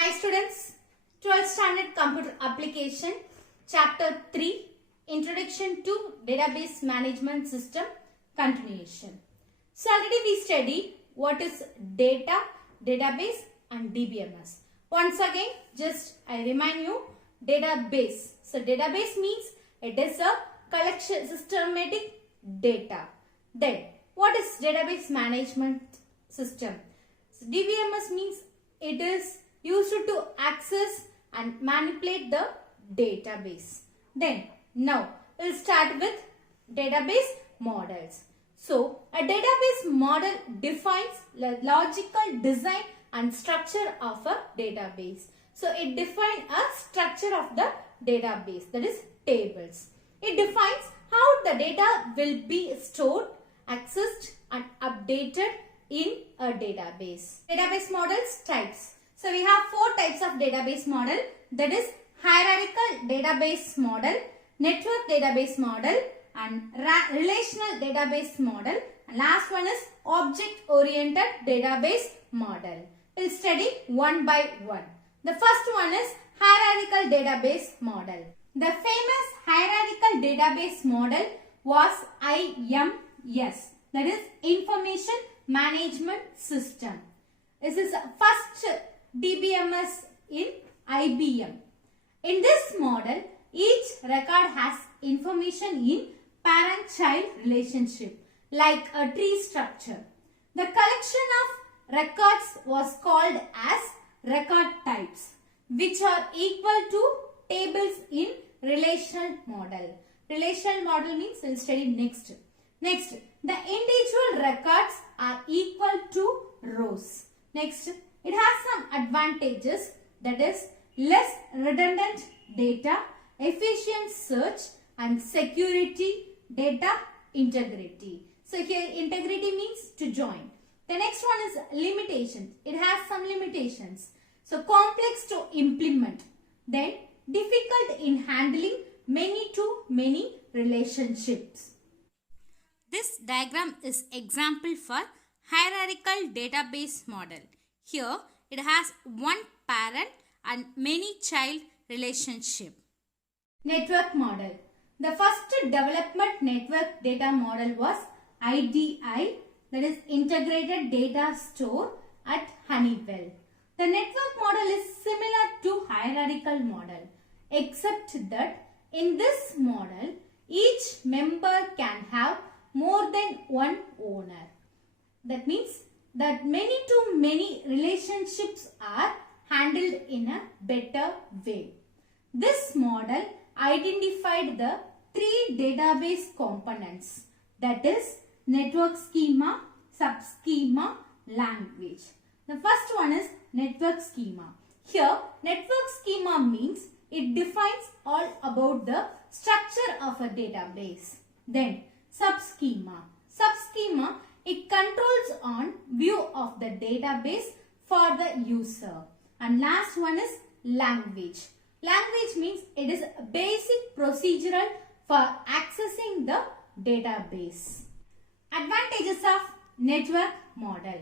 Hi students, 12th standard computer application chapter 3 introduction to database management system continuation. So already we studied what is data, database and DBMS. Once again just I remind you database. So database means it is a collection systematic data. Then what is database management system? So DBMS means it is used to access and manipulate the database. Then now we'll start with database models. So a database model defines the logical design and structure of a database. So it defines a structure of the database, that is tables. It defines how the data will be stored, accessed and updated in a database. Database models types. So we have four types of database model, that is hierarchical database model, network database model and relational database model. And last one is object oriented database model. We'll study one by one. The first one is hierarchical database model. The famous hierarchical database model was IMS, that is Information Management System. This is first DBMS in IBM. In this model, each record has information in parent-child relationship like a tree structure. The collection of records was called as record types, which are equal to tables in relational model. Relational model means we'll study next. Next, the individual records are equal to rows. Next, it has some advantages, that is less redundant data, efficient search and security, data integrity. So here integrity means to join. The next one is limitations. It has some limitations. So complex to implement. Then difficult in handling many to many relationships. This diagram is example for hierarchical database model. Here it has one parent and many child relationship. Network model. The first development network data model was IDI, that is Integrated Data Store at Honeywell. The network model is similar to hierarchical model except that in this model each member can have more than one owner. That means that many to many relationships are handled in a better way. This model identified the three database components, that is network schema, subschema, language. The first one is network schema. Here network schema means it defines all about the structure of a database. Then subschema. Subschema, it controls on view of the database for the user. And last one is language. Language means it is a basic procedural for accessing the database. Advantages of network model.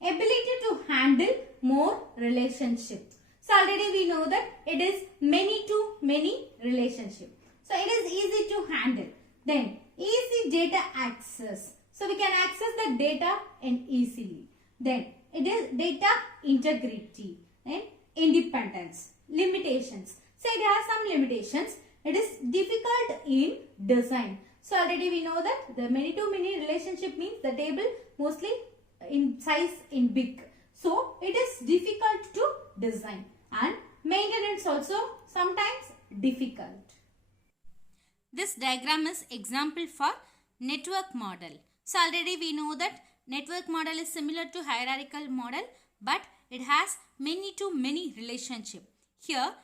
Ability to handle more relationships. So already we know that it is many to many relationship. So it is easy to handle. Then easy data access. So we can access the data easily. Then it is data integrity and independence. Limitations. So it has some limitations. It is difficult in design. So already we know that the many to many relationship means the table mostly in size in big. So it is difficult to design and maintenance also sometimes difficult. This diagram is example for network model. So already we know that network model is similar to hierarchical model, but it has many to many relationship. Here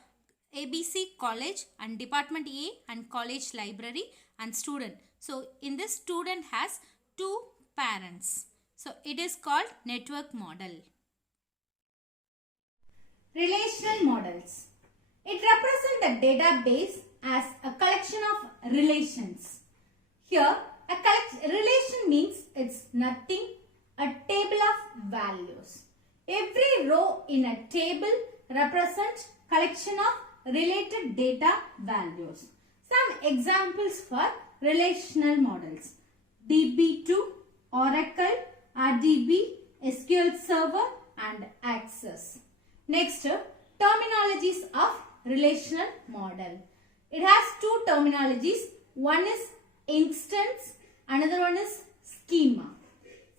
ABC college and department A and college library and student. So in this student has two parents. So it is called network model. Relational models. It represents the database as a collection of relations. Here a relation means it's nothing, a table of values. Every row in a table represent collection of related data values. Some examples for relational models: DB2, Oracle, RDB, SQL Server and Access. Next, terminologies of relational model. It has two terminologies. One is instance, another one is schema.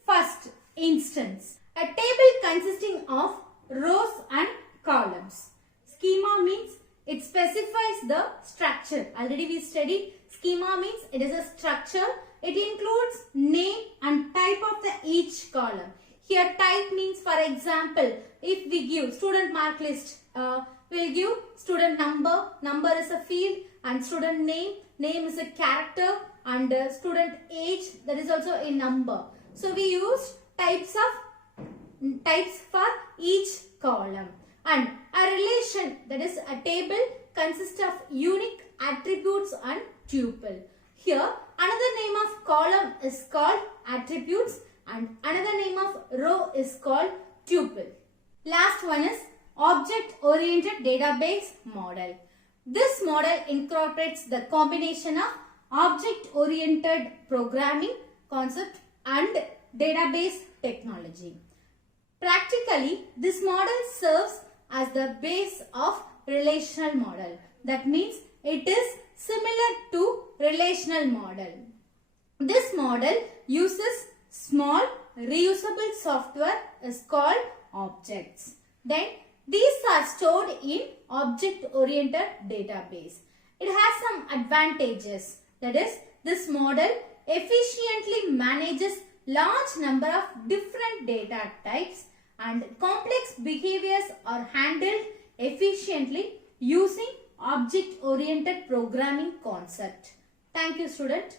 First, instance. A table consisting of rows and columns. Schema means it specifies the structure. Already we studied schema means it is a structure. It includes name and type of the each column. Here type means, for example, if we give student mark list, we'll give student number, number is a field, and student name, name is a character, and student age, that is also a number. So we use types for each column. And a relation, that is a table, consists of unique attributes and tuple. Here another name of column is called attributes and another name of row is called tuple. Last one is object-oriented database model. This model incorporates the combination of object-oriented programming concept and database technology. Practically, this model serves as the base of relational model. That means it is similar to relational model. This model uses small reusable software is called objects. Then these are stored in object-oriented database. It has some advantages. That is, this model efficiently manages large number of different data types and complex behaviors are handled efficiently using object-oriented programming concept. Thank you, student.